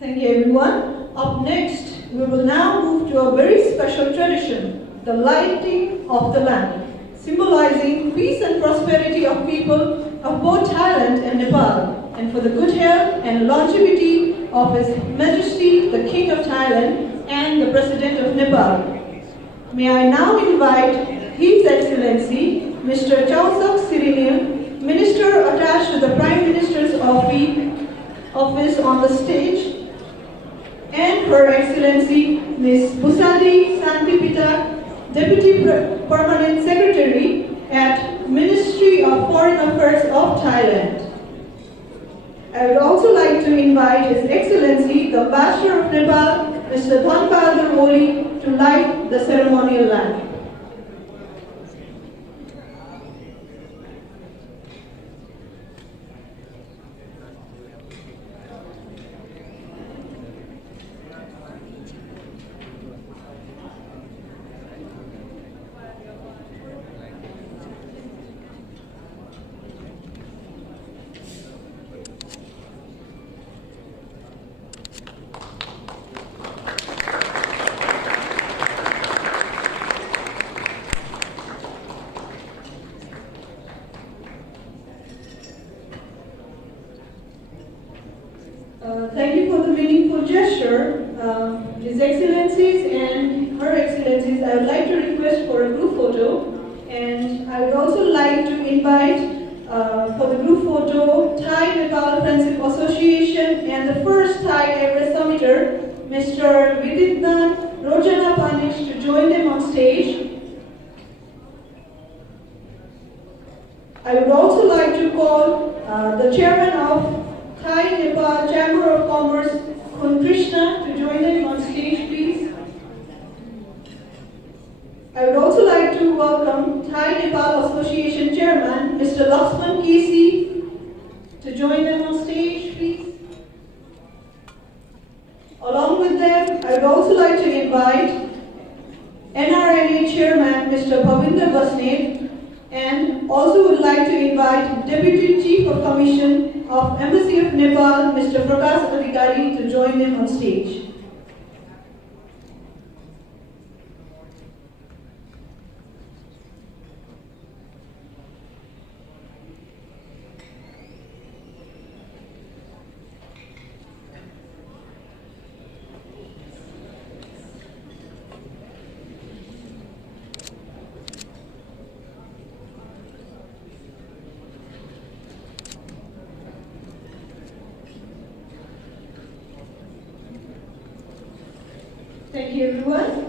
Thank you, everyone. Up next, we will now move to a very special tradition, the lighting of the lamp, symbolizing peace and prosperity of people of both Thailand and Nepal, and for the good health and longevity of His Majesty, the King of Thailand and the President of Nepal. May I now invite His Excellency, Mr. Chausak Sirinil, Minister attached to the Prime Minister's office on the stage, and Her Excellency Ms. Busadi Santipita, Deputy Permanent Secretary at Ministry of Foreign Affairs of Thailand. I would also like to invite His Excellency, the Ambassador of Nepal, Mr. Dhanpal Oli, to light the ceremonial lamp. Thank you for the meaningful gesture. His Excellencies and Her Excellencies, I would like to request for a group photo, and I would also like to invite for the group photo Thai-Nepal Friendship Association and the first Thai Everest Summiter, Mr. Viditnan Rojana Panish, to join them on stage. I would also like to call the Chairman of Thai-Nepal Chamber of Commerce, Khun Krishna, to join them on stage, please. I would also like to welcome Thai-Nepal Association Chairman, Mr. Laxman Kisi, to join them on stage, please. Along with them, I would also like to invite NRNA Chairman, Mr. Bhavinder Vasnet, and also would like to invite Deputy Chief of Commission of Embassy of Nepal, Mr. Prakash Adhikari, to join them on stage. Thank you, everyone.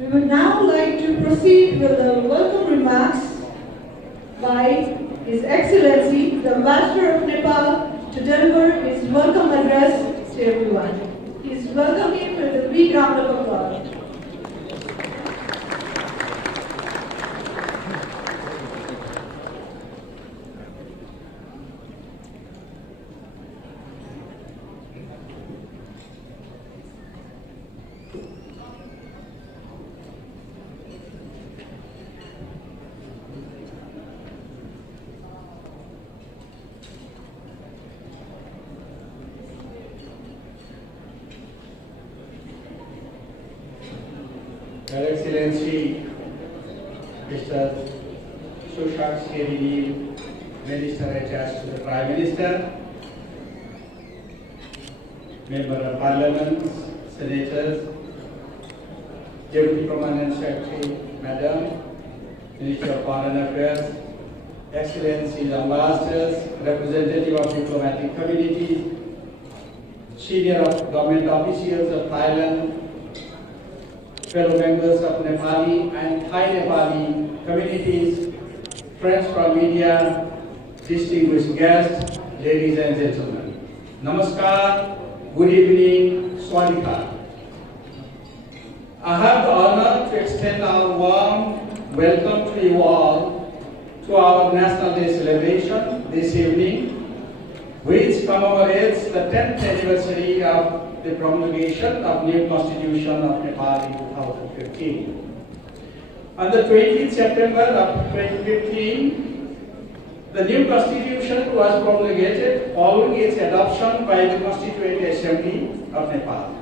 We would now like to proceed with the welcome remarks by His Excellency, the Ambassador of Nepal, to deliver his welcome address to everyone. Please welcome him with a big round of applause. Her Excellency, Mr. Sushak Sirinil, Minister attached to the Prime Minister, Member of Parliament, Senators, Deputy Permanent Secretary, Madam, Minister of Foreign Affairs, Excellencies, Ambassadors, Representative of Diplomatic Communities, Senior Government Officials of Thailand, fellow members of Nepali and Thai Nepali communities, friends from media, distinguished guests, ladies and gentlemen. Namaskar, good evening, Swadika. I have the honor to extend our warm welcome to you all to our National Day celebration this evening, which commemorates the 10th anniversary of the promulgation of new Constitution of Nepal in 2015. On the 20th September of 2015, The new constitution was promulgated following its adoption by the Constituent Assembly of Nepal.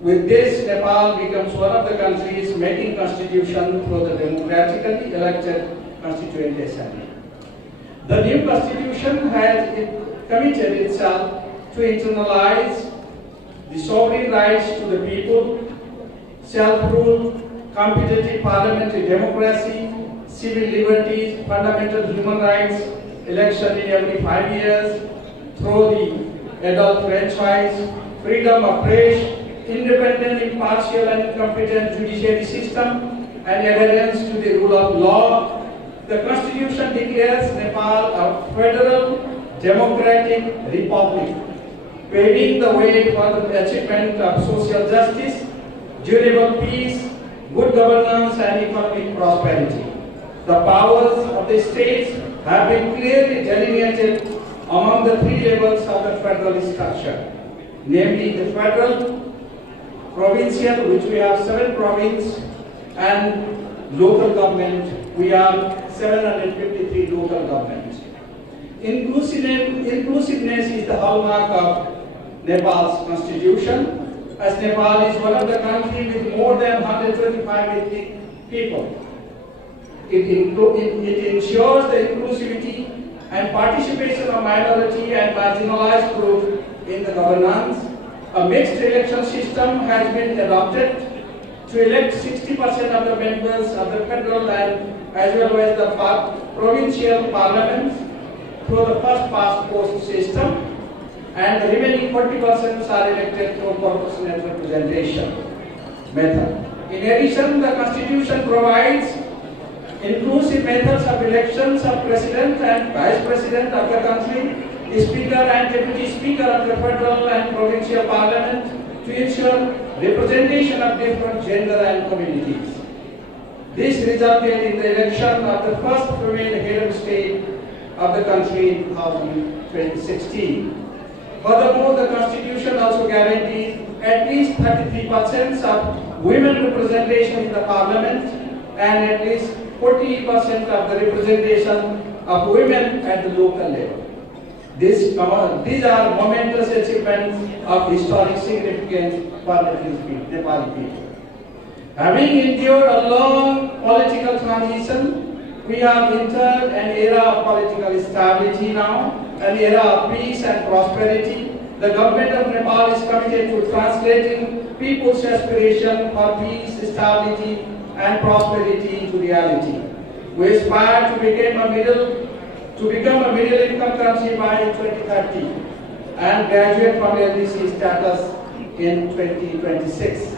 With this, Nepal becomes one of the countries making constitution through the democratically elected Constituent Assembly. The new constitution has committed itself to internalize the sovereign rights to the people, self-rule, competitive parliamentary democracy, civil liberties, fundamental human rights, election in every 5 years, through the adult franchise, freedom of press, independent, impartial and competent judiciary system, and adherence to the rule of law. The Constitution declares Nepal a federal democratic republic, paving the way for the achievement of social justice, durable peace, good governance and economic prosperity. The powers of the states have been clearly delineated among the 3 levels of the federal structure, namely the federal, provincial, which we have 7 provinces, and local government, we have 753 local governments. Inclusiveness is the hallmark of Nepal's constitution, as Nepal is one of the countries with more than 125 ethnic people. It ensures the inclusivity and participation of minority and marginalized groups in the governance. A mixed election system has been adopted to elect 60% of the members of the federal and as well as the provincial parliaments through the first-past-post system, and the remaining 40% are elected through proportional representation method. In addition, the Constitution provides inclusive methods of elections of President and Vice President of the country, Speaker and Deputy Speaker of the federal and provincial parliament to ensure representation of different gender and communities. This resulted in the election of the first female head of state of the country in 2016. Furthermore, the Constitution also guarantees at least 33% of women representation in the parliament and at least 40% of the representation of women at the local level. These are momentous achievements of historic significance for the Nepali people. Having endured a long political transition, we have entered an era of political stability now, an era of peace and prosperity. The government of Nepal is committed to translating people's aspiration for peace, stability, and prosperity into reality. We aspire to become a middle-income country by 2030 and graduate from LDC status in 2026.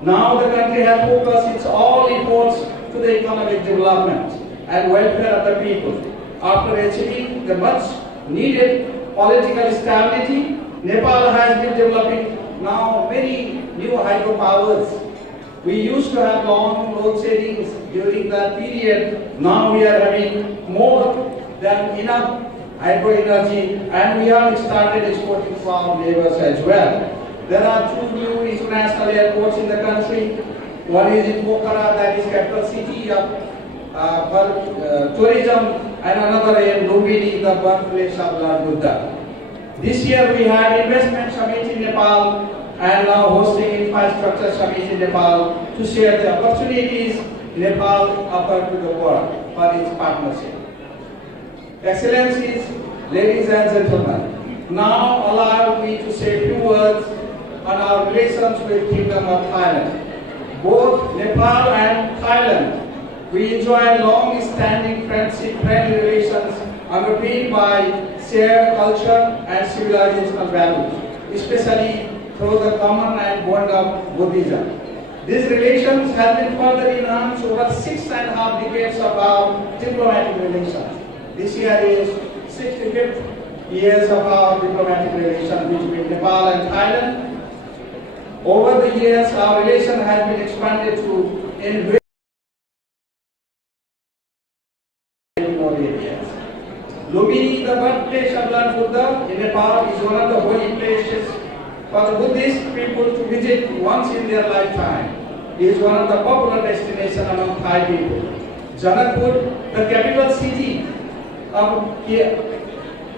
Now the country has focused its all efforts to the economic development and welfare of the people. After achieving the much needed political stability, Nepal has been developing now many new hydropowers. We used to have long load sheddings during that period. Now we are having more than enough hydro energy, and we have started exporting for our neighbors as well. There are 2 new international airports in the country. One is in Pokhara, that is capital city of tourism, and another in Lumbini, the birthplace of Lord Buddha. This year we had investment summit in Nepal and now hosting infrastructure summit in Nepal to share the opportunities Nepal offer to the world for its partnership. Excellencies, ladies and gentlemen, now allow me to say a few words on our relations with Kingdom of Thailand. Both Nepal and Thailand, we enjoy long-standing friendly relations underpinned by shared culture and civilizational values, especially through the common and bond of Buddhism. These relations have been further enhanced over 6.5 decades of our diplomatic relations. This year is 65th years of our diplomatic relations between Nepal and Thailand. Over the years, our relation has been expanded to in more areas. Lumbini, the birthplace of Lord Buddha in Nepal, is one of the holy places for the Buddhist people to visit once in their lifetime. It is one of the popular destinations among Thai people. Janakpur, the capital city, अब ये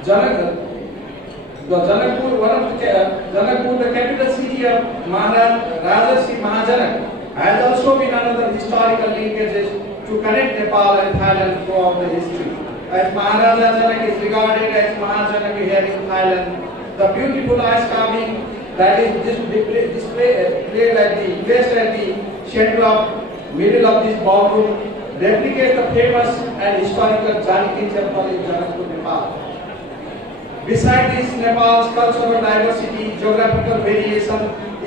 Janakpur, Janakpur, the capital city of Raja Sri Mahajanak, has also been another historical linkages to connect Nepal and Thailand throughout the history. As Maharaja Janak is regarded as Mahajanak here in Thailand, the beautiful ice carving that is displayed placed at the center of middle of this ballroom replicates the famous and historical Janaki temple in Janakpur, Nepal. Besides this, Nepal's cultural diversity, geographical variation,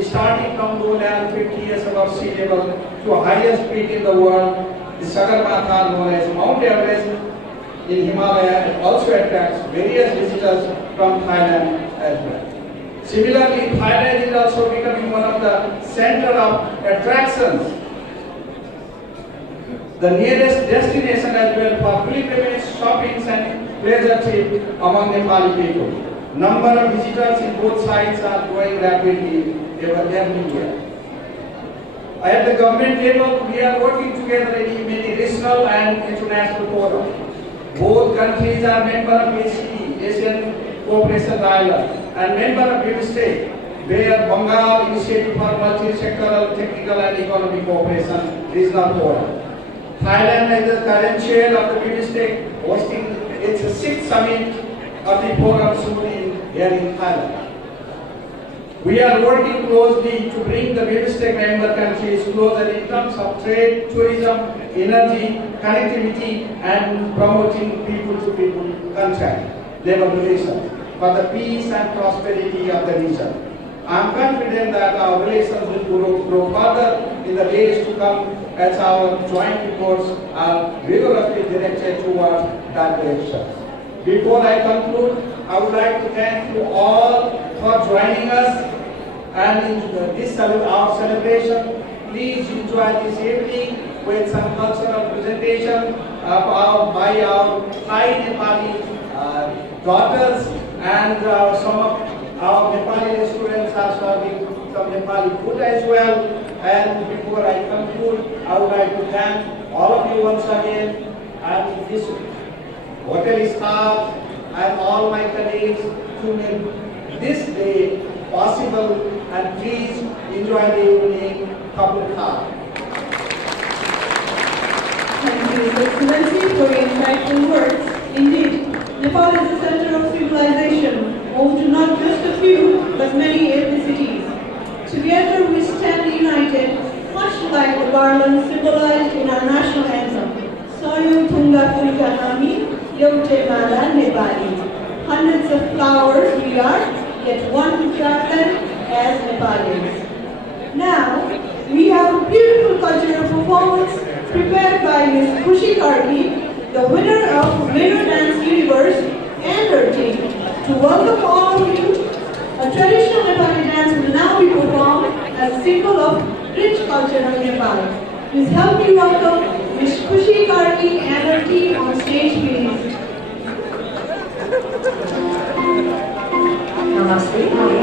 starting from low land 50 years above sea level to highest peak in the world, the Sagarmatha, known as Mount Everest in Himalaya, also attracts various visitors from Thailand as well. Similarly, Thailand is also becoming one of the center of attractions, the nearest destination as well for pilgrimage, shopping and pleasure trip among Nepali people. Number of visitors in both sides are growing rapidly every year. At the government level, we are working together in many regional and international forums. Both countries are members of ACD, Asian Cooperation Dialogue, and member of BIMSTEC, where Bengal Initiative for Multi-Sectoral Technical and Economic Cooperation Regional Forum. Thailand is the current chair of the BIMSTEC, hosting its 6th summit of the forum soon here in Thailand. We are working closely to bring the BIMSTEC member countries closer in terms of trade, tourism, energy, connectivity, and promoting people-to-people contact, labor relations, for the peace and prosperity of the region. I am confident that our relations will grow further in the days to come as our joint efforts are vigorously directed towards that direction. Before I conclude, I would like to thank you all for joining us and in this our celebration. Please enjoy this evening with some cultural presentation by our Thai Nepali daughters, and some of our Nepali students are serving some Nepali food as well. And before I conclude, I would like to thank all of you once again, and this hotel staff and all my colleagues to make this day possible. And please enjoy the evening. Kapul Khan. Thank you, His Excellency, for your insightful words. Indeed, Nepal is the center of civilization, home to not just a few, but many ethnicities. Together we stand united, much like the garland symbolized in our national anthem. Soyu Tunga Fulka Nami, Yote Mala Nepali. Hundreds of flowers we are, yet one garland as Nepalis. Now, we have a beautiful cultural performance prepared by Ms. Khushi Karki, the winner of Winter Dance Universe, and her team. To welcome all of you, a traditional Nepali dance will now be performed as a symbol of rich culture of Nepal. Please help me welcome Ms. Khushi Karki and her team on stage, please. Namaste.